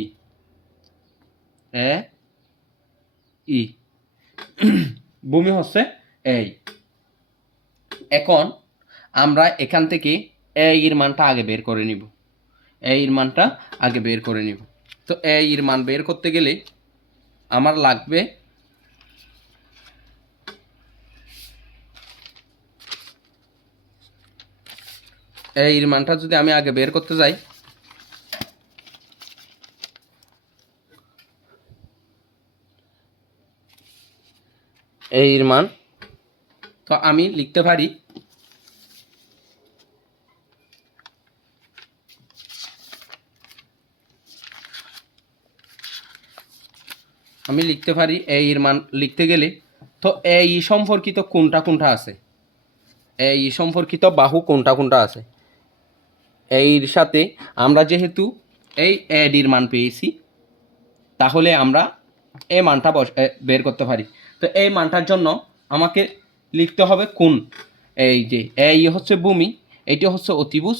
ই, ভূমি হচ্ছে এই। এখন আমরা এখান থেকে এর মানটা আগে বের করে নিব, এর মানটা আগে বের করে নিব। তো এর মান বের করতে গেলে আমার লাগবে এর মানটা যদি আমি আগে বের করতে যাই, এর মান, তো আমি লিখতে পারি এর মান লিখতে গেলে, তো এই সম্পর্কিত কোনটা কোনটা আছে, এই সম্পর্কিত বাহু কোনটা কোনটা আছে, এর সাথে আমরা যেহেতু এই এডির মান পেয়েছি, তাহলে আমরা এই মানটা বের করতে পারি। তো এই মানটার জন্য আমাকে লিখতে হবে কোণ, এই যে এই হচ্ছে ভূমি, এটি হচ্ছে অতিভুজ,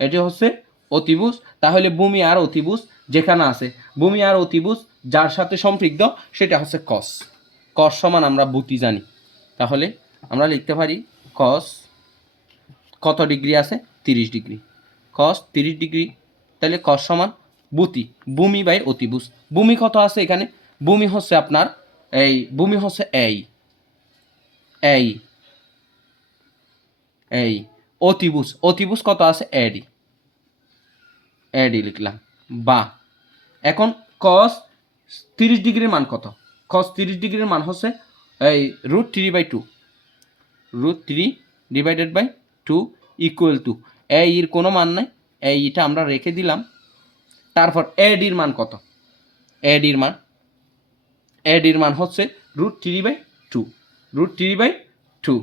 এটি হচ্ছে অতিভুজ। তাহলে ভূমি আর অতিভুজ যেখানে আছে, ভূমি আর অতিভুজ যার সাথে সম্পৃক্ত সেটা হচ্ছে কস। কস সমান আমরা ভূতি জানি, তাহলে আমরা লিখতে পারি কস কত ডিগ্রি আছে? 30 ডিগ্রি। কস 30 ডিগ্রি, তাহলে কস সমান ভূতি, ভূমি বাই অতিভুজ। ভূমি কত আছে এখানে? ভূমি হচ্ছে আপনার ভূমি হচ্ছে এই এই এই অতিভুজ কত আছে এডি লিখলাম। বা এখন কস 30 ডিগ্রির মান কত? কস 30 ডিগ্রির মান হচ্ছে √3/2 √3/2 ইকুয়াল টু এর কোনো মান নাই, এইটা আমরা রেখে দিলাম। তারপর এডির মান কত? এডির মান হচ্ছে √3/2 √3/2,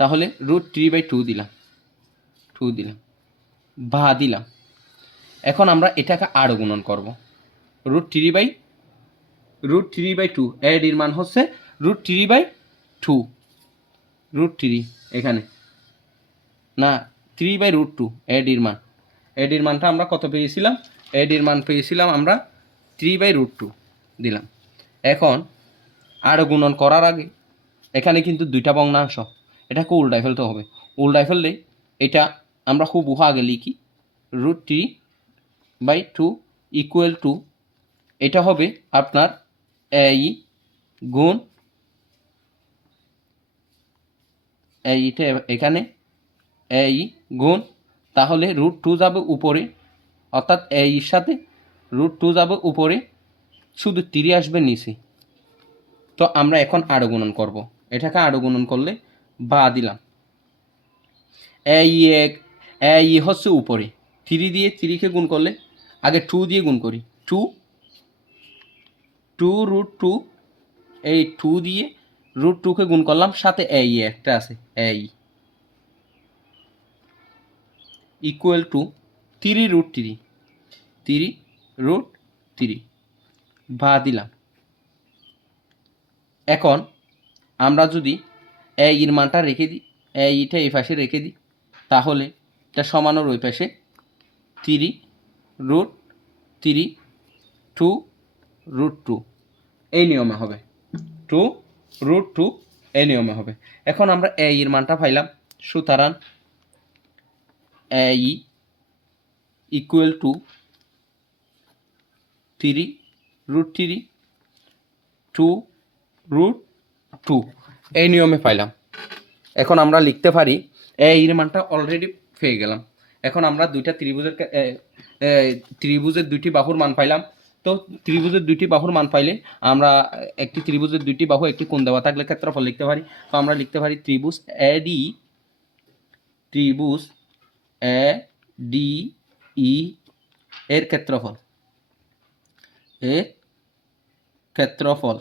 তাহলে √3/2 দিলাম বা দিলাম। এখন আমরা এটাকে আরও গুণন করব। √3/2 এডির মান হচ্ছে √3/2 √3 এখানে না 3/√2 এডির মানটা আমরা কত পেয়েছিলাম? এডির মান পেয়েছিলাম আমরা 3/√2 দিলাম। এখন আরও গুণন করার আগে এখানে কিন্তু দুইটা ভগ্নাংশ, এটাকে উল্টায় ফেলতে হবে। উল্টায় ফেললে এটা আমরা হুবহু আগে লিখি √3/2 ইকুয়াল টু এটা হবে আপনার এই গুণ এইটা এখানে এই গুণ, তাহলে √2 যাবে উপরে, অর্থাৎ এর সাথে √2 যাবে উপরে, শুধু 3 আসবে নিচে। তো আমরা এখন আরও গুণন করব। এটাকে আরও গুণন করলে বা দিলাম। এই হচ্ছে উপরে, 3 দিয়ে 3কে গুণ করলে আগে 2 দিয়ে গুণ করি, 2 √2, এই 2 দিয়ে √2কে গুণ করলাম, সাথে এই একটা আছে এই ইকুয়াল টু 3√3 বা দিলাম। এখন আমরা যদি এর মানটা রেখে দিই, এইটা এই পাশে রেখে দিই, তাহলে এটা সমানোর ওই পাশে 3√3 2√2 এই নিয়মে হবে, 2√2 এই নিয়মে হবে। এখন আমরা এর মানটা পাইলাম, সুতরাং এই ইকুয়াল টু 3√3 2√2 এই নিয়মে পাইলাম। এখন আমরা লিখতে পারি এর মানটা অলরেডি পেয়ে গেলাম। এখন আমরা দুইটা ত্রিভুজের দুইটি বাহুর মান পাইলাম। তো ত্রিভুজের দুইটি বাহুর মান পাইলে আমরা একটি ত্রিভুজের দুইটি বাহু একটি কোণ দেওয়া থাকলে ক্ষেত্রফল লিখতে পারি। তো আমরা লিখতে পারি ত্রিভুজ ADE এর ক্ষেত্রফল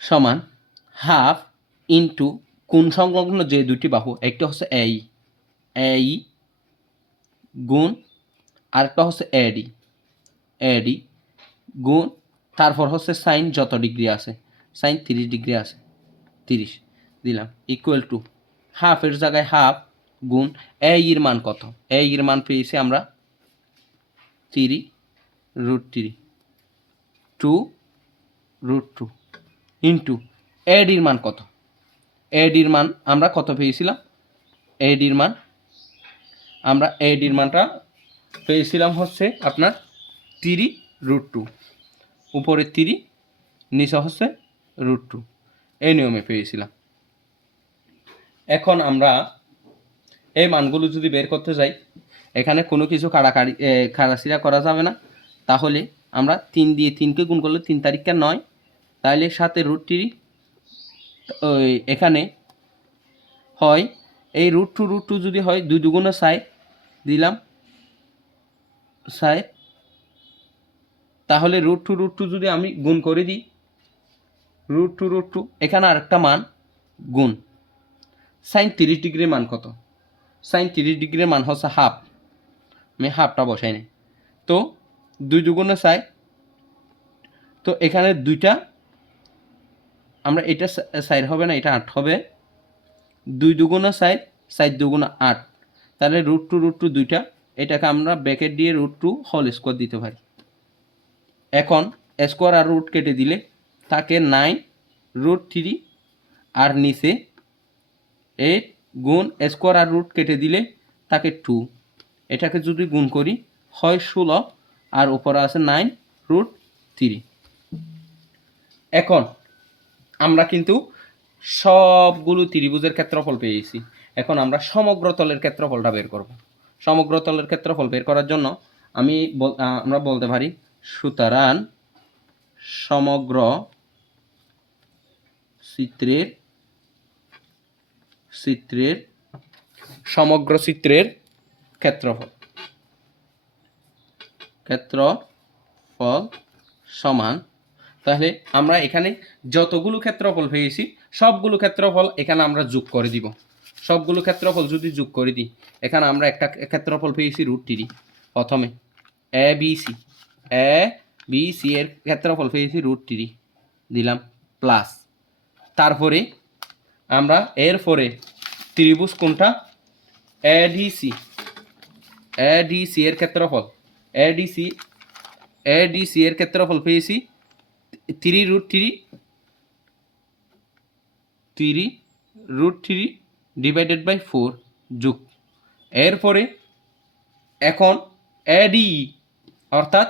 সমান হাফ ইন্টু কোণ সংলগ্ন যে দুটি বাহু, একটি হচ্ছে এই গুণ আরেকটা হচ্ছে এডি গুণ, তারপর হচ্ছে সাইন যত ডিগ্রি আছে, সাইন 30 ডিগ্রি আছে 30 দিলাম, ইকুয়াল টু হাফের জায়গায় হাফ গুণ এর মান কত? এর মান পেয়েছি আমরা 3√3 2√2 ইন্টু এডির মান কত? এডির মান আমরা কত পেয়েছিলাম? এডির মানটা পেয়েছিলাম হচ্ছে আপনার 3√2, উপরে 3 নিচে হচ্ছে √2 এই নিয়মে পেয়েছিলাম। এখন আমরা এই মানগুলো যদি বের করতে যাই, এখানে কোনো কিছু কাটাছিড়া করা যাবে না। তাহলে আমরা 3 দিয়ে 3কে গুণ করলে 3 তারিখে 9, তাহলে সাথে √3 এখানে হয় এই √2 যদি হয় 2 দুগুণে 6 দিলাম 6, তাহলে √2 যদি আমি গুণ করে দিই, √2 এখানে আরেকটা মান গুণ সাইন 30 ডিগ্রির মান কত? সাইন 30 ডিগ্রির মান হচ্ছে হাফ, আমি হাফটা বসাই নাই। তো 2 দুগুণে 6, তো এখানে দুইটা আমরা এটা 4 হবে না, এটা 8 হবে, 2 দুগুণে 4, 4 দুগুণে 8, তাহলে √2 দুইটা, এটাকে আমরা ব্র্যাকেট দিয়ে √2 হোল স্কোয়ার দিতে পারি। এখন স্কোয়ার আর রুট কেটে দিলে থাকে 9√3, আর নিচে 8 গুণ স্কোয়ার আর রুট কেটে দিলে থাকে 2, এটাকে যদি গুণ করি হয় 16, আর উপরে আছে 9 √3। এখন আমরা কিন্তু সবগুলো ত্রিভুজের ক্ষেত্রফল পেয়েছি। এখন আমরা সমগ্র তলের ক্ষেত্রফলটা বের করব। সমগ্র তলের ক্ষেত্রফল বের করার জন্য আমরা বলতে পারি সুতরাং সমগ্র চিত্রের ক্ষেত্রফল সমান, তাহলে আমরা এখানে যতগুলো ক্ষেত্রফল পেয়েছি সবগুলো ক্ষেত্রফল এখানে আমরা যোগ করে দিব। সবগুলো ক্ষেত্রফল যদি যোগ করে দিই, এখানে আমরা একটা ক্ষেত্রফল পেয়েছি √3। প্রথমে এ বি সি এর ক্ষেত্রফল পেয়েছি √3 দিলাম, প্লাস তারপরে আমরা এরপরে ত্রিভুজ কোনটা, এডিসি এর ক্ষেত্রফল এডিসি এর ক্ষেত্রফল পেয়েছি 3√3 ডিভাইডেড বাই 4 যোগ। এরপরে এখন এডিই অর্থাৎ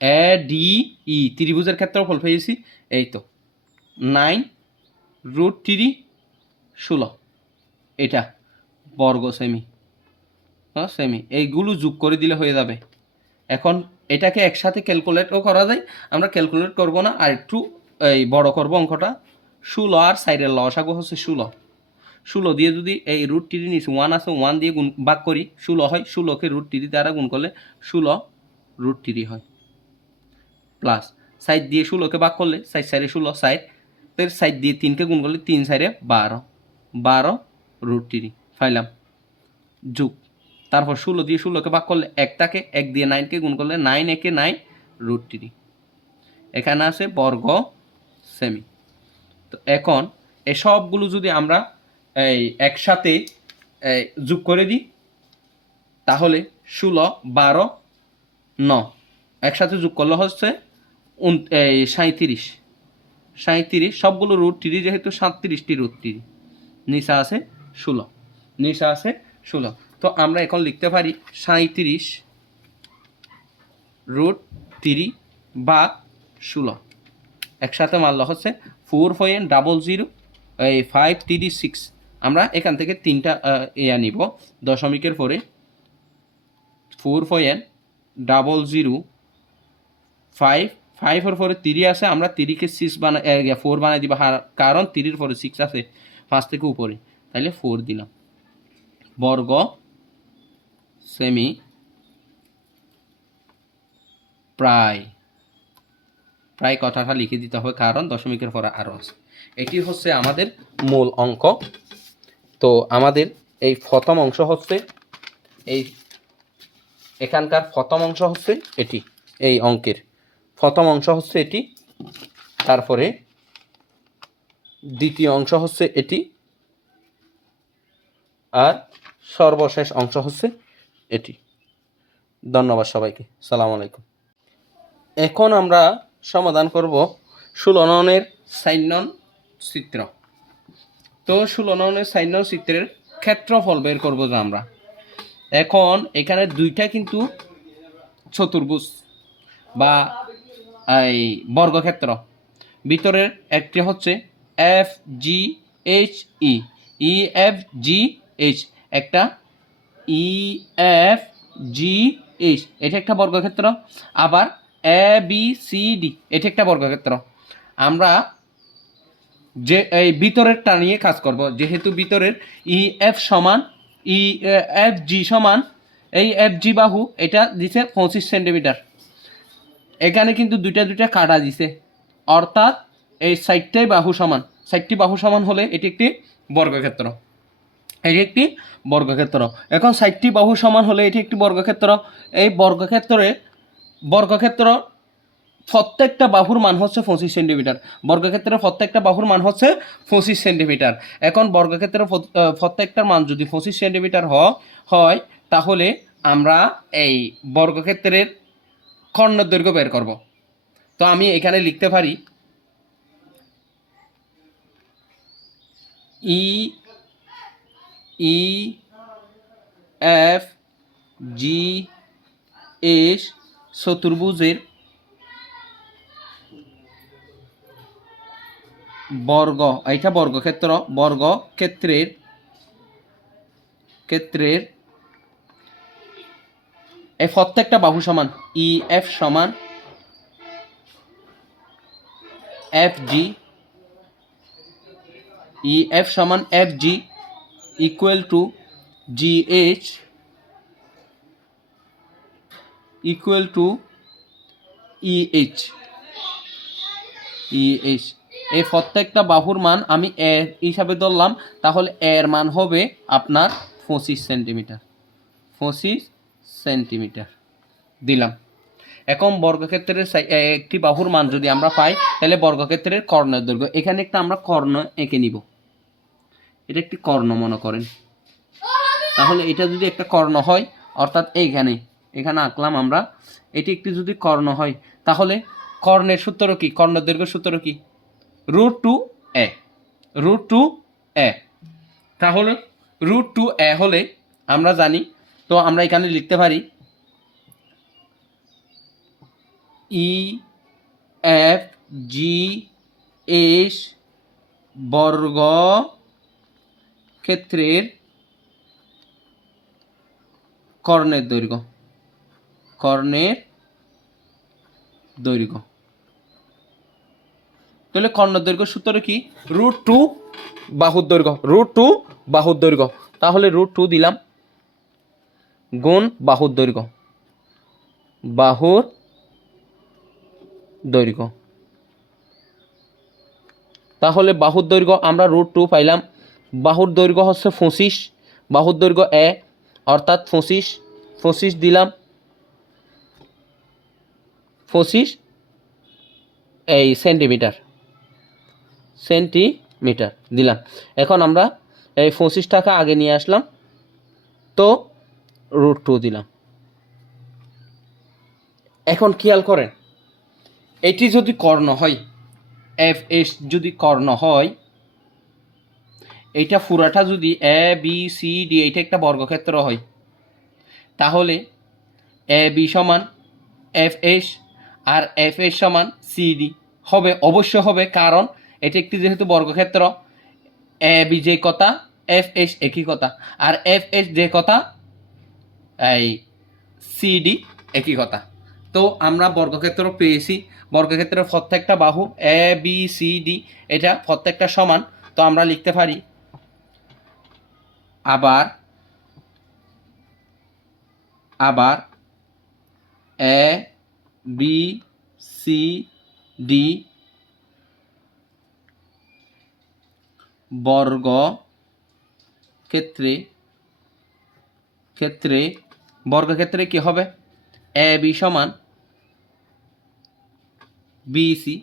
এডিই ত্রিভুজের ক্ষেত্রফল পেয়েছি এই তো 9√3 16, এটা বর্গ সেমি এইগুলো যোগ করে দিলে হয়ে যাবে। এখন এটাকে একসাথে ক্যালকুলেটও করা যায়, আমরা ক্যালকুলেট করব না, আর একটু এই বড় করব অঙ্কটা। 16 আর সাইডের লসাগু হচ্ছে 16 দিয়ে যদি এই √3 নিচে 1 আছে 1 দিয়ে ভাগ করি 16 হয়, 16কে √3 দ্বারা গুণ করলে 16√3 হয়, প্লাস সাইড দিয়ে 16কে ভাগ করলে সাইড 16 সাইড দিয়ে 3কে গুণ করলে 3 সাইডে 12 ফাইলাম যোগ। তারপর 16 দিয়ে 16কে ভাগ করলে 1 থাকে, 1 দিয়ে 9কে গুণ করলে 9 একে 9√3, এখানে আছে বর্গ সেমি। তো এখন এই সবগুলো যদি আমরা এই একসাথে যোগ করে দিই, তাহলে 16 12 9 একসাথে যোগ করলে হচ্ছে 37 সবগুলো √3 যেহেতু 37টি √3, নিচে আছে 16। তো আমরা এখন লিখতে পারি 37√3 বা 16 একসাথে মারলে হচ্ছে 4.00536। আমরা এখান থেকে তিনটা নিব দশমিকের পরে 4.005 পরে 3 আছে, আমরা 3কে 4 বানাই দিব, কারণ 3 পরে 6 আছে 5 থেকে উপরে, তাইলে 4 দিলাম, বর্গ সেমি প্রায় কথাটা লিখে দিতে হবে, কারণ দশমিকের পরে আরও আছে। এটি হচ্ছে আমাদের মূল অঙ্ক। তো আমাদের এই প্রথম অংশ হচ্ছে এখানকার প্রথম অংশ হচ্ছে এটি, এই অঙ্কের প্রথম অংশ হচ্ছে এটি, তারপরে দ্বিতীয় অংশ হচ্ছে এটি, আর সর্বশেষ অংশ হচ্ছে এটি। ধন্যবাদ সবাইকে, সালাম আলাইকুম। এখন আমরা সমাধান করব 16 নং সাইন নং চিত্র। তো 16 নং সাইন নং চিত্রের ক্ষেত্রফল বের করব যে আমরা। এখন এখানে দুইটা কিন্তু চতুর্ভুজ বা এই বর্গক্ষেত্র, ভিতরের একটি হচ্ছে FGHE EFGH, একটা EFGH, এটা একটা বর্গক্ষেত্র। আবার ABCD, এটা একটা বর্গক্ষেত্র। আমরা যে এই ভিতরেরটা নিয়ে কাজ করব, যেহেতু ভিতরের EF সমান EFG সমান, এই FG বাহু এটা দিছে 25 সেন্টিমিটার। এখানে কিন্তু দুইটা কাটা দিছে, অর্থাৎ এই সাইডটাই বাহু সমান, সাইডটি বাহু সমান হলে এটি একটি বর্গক্ষেত্র, এটি একটি বর্গক্ষেত্র। এখন সাইডটি বাহু সমান হলে এটি একটি বর্গক্ষেত্র। এই বর্গক্ষেত্র প্রত্যেকটা বাহুর মান হচ্ছে 25 সেন্টিমিটার। বর্গক্ষেত্রের প্রত্যেকটা বাহুর মান হচ্ছে 25 সেন্টিমিটার। এখন বর্গক্ষেত্রের প্রত্যেকটার মান যদি 25 সেন্টিমিটার হয়, তাহলে আমরা এই বর্গক্ষেত্রের কর্ণের দৈর্ঘ্য বের করব। তো আমি এখানে লিখতে পারি EFGH এস চতুর্ভুজের বর্গ, এটা বর্গক্ষেত্র, বর্গক্ষেত্রের এই প্রত্যেকটা বাহু সমান ই এফ সমান এফ জি, ই এফ সমান F G equal to G H equal to E H. এই প্রত্যেকটা বাহুর মান আমি এ হিসাবে ধরলাম, তাহলে এর মান হবে আপনার 25 সেন্টিমিটার, 25 সেন্টিমিটার দিলাম। এখন বর্গক্ষেত্রের একটি বাহুর মান যদি আমরা পাই, তাহলে বর্গক্ষেত্রের কর্ণের দৈর্ঘ্য, এখানে একটা আমরা কর্ণ এঁকে নিব, এটা একটি কর্ণ মনে করেন। তাহলে এটা যদি একটা কর্ণ হয়, অর্থাৎ এখানে আঁকলাম আমরা, এটি একটি যদি কর্ণ হয়, তাহলে কর্ণের সূত্র কি, কর্ণের দৈর্ঘ্য সূত্র কি, √2a, √2a। তাহলে √2a হলে আমরা জানি, তো আমরা এখানে লিখতে পারি ই এফ জি এস বর্গ ক্ষেত্রের কর্ণের দৈর্ঘ্য, তাহলে কর্ণের দৈর্ঘ্য সূত্র কি, √2 বাহুর দৈর্ঘ্য, তাহলে √2 দিলাম গুণ বাহুর দৈর্ঘ্য, তাহলে বাহুর দৈর্ঘ্য আমরা √2 পাইলাম। বাহুর দৈর্ঘ্য হচ্ছে 25, বাহুর দৈর্ঘ্য এ অর্থাৎ 25 দিলাম, 25 এই সেন্টিমিটার দিলাম। এখন আমরা এই 25 টাকা আগে নিয়ে আসলাম, তো √2 দিলাম। এখন খেয়াল করেন, এটি যদি কর্ণ হয়, এফ এস যদি কর্ণ হয়, এইটা পুরাটা যদি এ বি সি ডি এইটা একটা বর্গক্ষেত্র হয়, তাহলে এ বি সমান এফ এস আর এফ এস সমান সিডি হবে, অবশ্য হবে, কারণ এটি একটি যেহেতু বর্গক্ষেত্র, এ বি যে কথা এফ এস একই কথা, আর এফ এস যে কথা এই সিডি একই কথা। তো আমরা বর্গক্ষেত্র পেয়েছি, বর্গক্ষেত্রের প্রত্যেকটা বাহু এ বি সি ডি এটা প্রত্যেকটা সমান, তো আমরা লিখতে পারি আবার এ বি সি ডি বর্গ বর্গক্ষেত্রে কি হবে, এ বি সমান বিসি,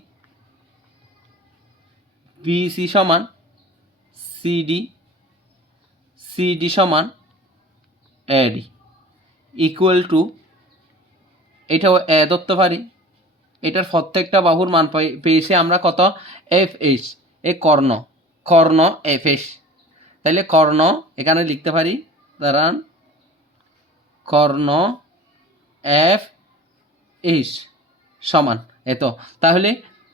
বিসি সমান সিডি, সিডি সমান এডি ইকুয়াল টু, এটাও এ ধরতে পারি, এটার প্রত্যেকটা বাহুর মান পেয়েছি আমরা কত, এফ এইচ, এ কর্ণ এফ এস, তাহলে কর্ণ এখানে লিখতে পারি, দাঁড়ান, কর্ণ এফ এইচ সমান এত, তাহলে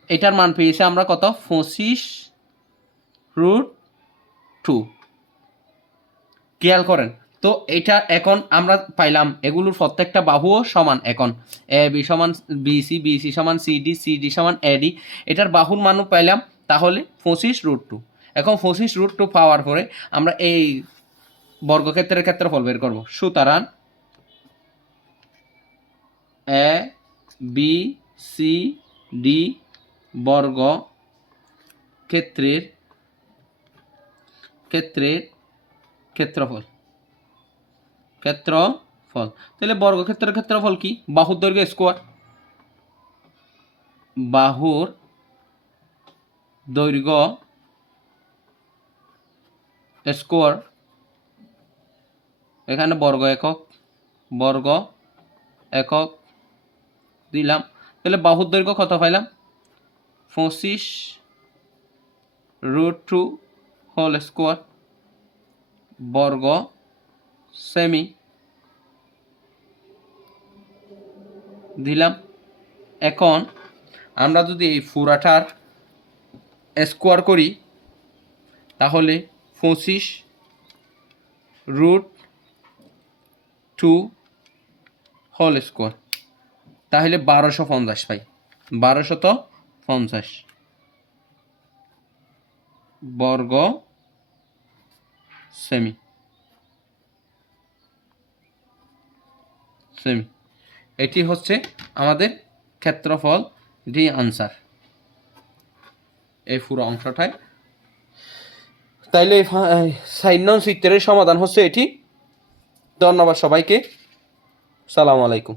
এটার মান পেয়েছি আমরা কত, 25√2। খেয়াল করেন, তো এটা এখন আমরা পাইলাম এগুলোর প্রত্যেকটা বাহুও সমান, এখন এ বি সমান বিসি, বিসি সমান সিডি, সিডি সমান এডি, এটার বাহুর মানও পাইলাম, তাহলে 25√2। এখন 25√2 পাওয়ার পরে আমরা এই বর্গক্ষেত্রের ক্ষেত্রফল বের করব। সুতরাং এ বি সি ডি বর্গ ক্ষেত্রের ক্ষেত্রফল, তাহলে বর্গক্ষেত্রের ক্ষেত্রফল কি, বাহুর দৈর্ঘ্য স্কোয়ার, বাহুর দৈর্ঘ্য স্কোয়ার, এখানে বর্গ একক দিলাম, তাহলে বাহুর দৈর্ঘ্য কত পাইলাম, 25√2 হোল স্কোয়ার বর্গ সেমি, দিলাম। এখন আমরা যদি এই পুরাটার স্কোয়ার করি তাহলে 25√2 হোল স্কোয়ার, তাহলে 1250 পাই। 1250 বর্গ সেমি। এটি হচ্ছে আমাদের ক্ষেত্রফল, ডি আনসার এই পুরো অংশটায়। তাইলে 6 নং চিত্রের সমাধান হচ্ছে এটি। ধন্যবাদ সবাইকে। সালামু আলাইকুম।